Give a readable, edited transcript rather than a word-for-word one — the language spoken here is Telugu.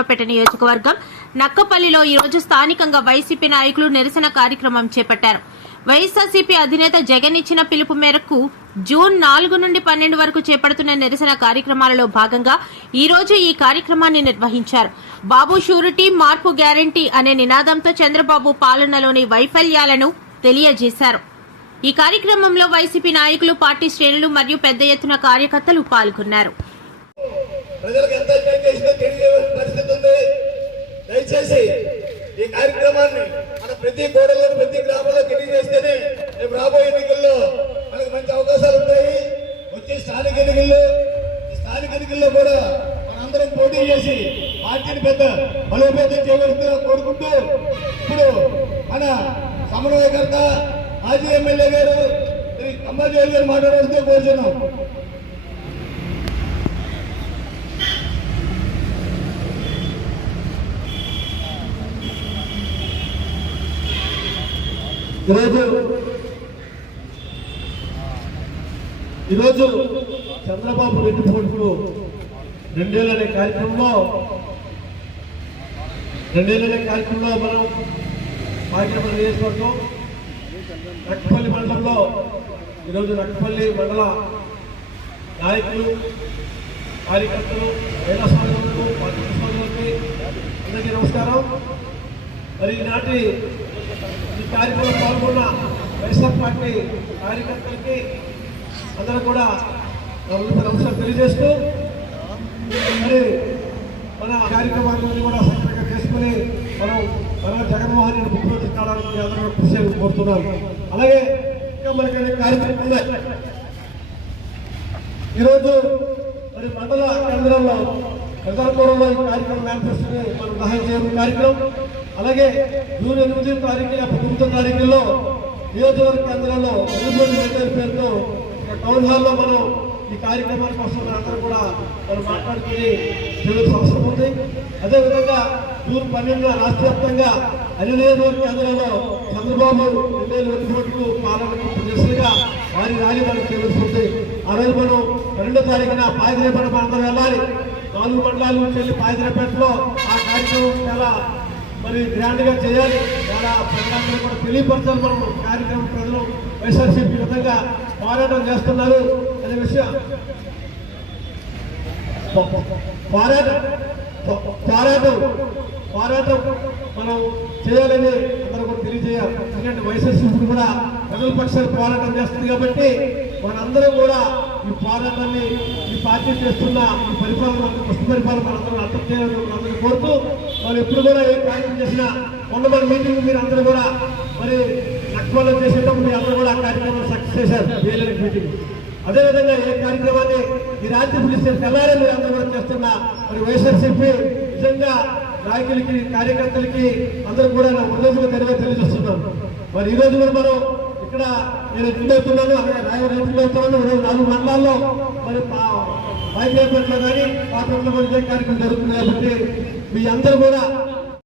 నరసరావుపేట నియోజకవర్గం నక్కపల్లిలో ఈ రోజు స్థానికంగా వైసీపీ నాయకులు నిరసన కార్యక్రమం చేపట్టారు. వైఎస్ఆర్సీపీ అధినేత జగన్ ఇచ్చిన పిలుపు మేరకు జూన్ 4 నుండి 12 వరకు చేపడుతున్న నిరసన కార్యక్రమాలలో భాగంగా ఈ రోజు ఈ కార్యక్రమాన్ని నిర్వహించారు. బాబు షూరిటీ మార్పు గ్యారంటీ అనే నినాదంతో చంద్రబాబు పాలనలోని వైఫల్యాలను తెలియజేశారు. ఈ కార్యక్రమంలో వైసీపీ నాయకులు, పార్టీ శ్రేణులు మరియు పెద్ద ఎత్తున కార్యకర్తలు పాల్గొన్నారు. దయచేసి ఈ కార్యక్రమాన్ని మన ప్రతి కోడలో ప్రతి గ్రామంలో తెలియజేస్తేనే రేపు రాబోయే ఎన్నికల్లో మనకు మంచి అవకాశాలు ఉంటాయి. వచ్చే స్థానిక ఎన్నికల్లో కూడా మనందరం పోటీ చేసి పార్టీని పెద్ద బలోపేతం చేయవలసిందిగా కోరుకుంటూ ఇప్పుడు మన సమన్వయకర్త మాజీ ఎమ్మెల్యే గారు శ్రీ కంబాజోలి గారు మాట్లాడాల్సిందే కోరుచున్నాం. ఈరోజు చంద్రబాబు రెడ్డి పోటీలు 2 ఏళ్ళ అనే కార్యక్రమంలో మనం భాగ్యపల్లి నియోజకవర్గం నక్కపల్లి మండలంలో ఈరోజు నక్కపల్లి మండల నాయకులు, కార్యకర్తలు, మహిళా సోదరులకు, పార్టీ సోదరులకి అందరికీ నమస్కారం. మరి ఈనాటి ఈ కార్యక్రమంలో పాల్గొన్న వైఎస్ఆర్ పార్టీ కార్యకర్తలకి అందరూ కూడా నమస్కారం తెలియజేస్తూ, మరి మన కార్యక్రమాన్ని కూడా సక్రమంగా చేసుకుని మనం జగన్మోహన్ రెడ్డి ముఖ్యమంత్రి కావడానికి అందరూ కృషి కోరుతున్నాను. అలాగే ఇంకా మనకి కార్యక్రమం ఈరోజు మరి మండల కేంద్రంలో ప్రజాపూర్వంలో ఈ కార్యక్రమం మేనిఫెస్టోని మనం సహాయం చేయడం కార్యక్రమం. అలాగే జూన్ 8 తారీఖు 9 తారీఖుల్లో నియోజకవర్గ కేంద్రంలో పేరుతో టౌన్ హాల్లో మనం ఈ కార్యక్రమాల కోసం అందరూ కూడా మనం మాట్లాడుకుని చేయవలసిన అవసరం ఉంది. అదేవిధంగా జూన్ 12 రాష్ట్ర వ్యాప్తంగా అన్ని నియోజకవర్గ కేంద్రాల్లో చంద్రబాబు 2024 పాలనకు నిరసనగా వారి ర్యాలీ మనం చేయవలసి ఉంది. ఆ రోజు మనం 2వ తారీఖున పాయదరేపేట అందరూ వెళ్ళాలి. 4 మండలాలు చెల్లి పాయదరేపేటలో ఆ కార్యక్రమం చాలా మరి గ్రాండ్ గా చేయాలి. చాలా ప్రజలందరూ కూడా తెలియపరచాలి. మనం కార్యక్రమం ప్రజలు వైఎస్ఆర్సీపీ విధంగా పోరాటం చేస్తున్నారు అనే విషయం పోరాటం మనం చేయాలని అందరూ కూడా తెలియజేయాలి. ఎందుకంటే వైఎస్ఆర్సీపీ కూడా ప్రజల పక్షాలు పోరాటం చేస్తుంది కాబట్టి మనందరం కూడా ఈ పోరాటాన్ని, ఈ పార్టీ చేస్తున్న ఈ పరిపాలన, పుష్టి పరిపాలన మనందరం అర్థం చేయాలని అందరూ కోరుతూ, వాళ్ళు ఎప్పుడు కూడా ఏ కార్యక్రమం చేసినా మన మీటింగ్ మీరు అందరూ కూడా మరి నక్కపల్లిలో చేసేటప్పుడు మీరు అందరూ కూడా ఆ కార్యక్రమాన్ని సక్సెస్ చేశారు. వేలకి మీటింగ్ అదేవిధంగా ఏ కార్యక్రమాన్ని ఈ రాత్రి పిలిస్తే తెల్లారే మీరు అందరూ కూడా చేస్తున్న మరి వైఎస్ఆర్సీపీ నిజంగా నాయకులకి, కార్యకర్తలకి అందరూ కూడా నా ఉద్దేశంగా తెలియజేస్తున్నాను. మరి ఈ రోజు కూడా మనం ఇక్కడ నేను ఎప్పుడు అవుతున్నాను, రైతులు అవుతున్నాను. 4 మండలాల్లో మరి బైక్ కానీ పాత్రలో కార్యక్రమం జరుగుతుంది కాబట్టి మీ అందరూ కూడా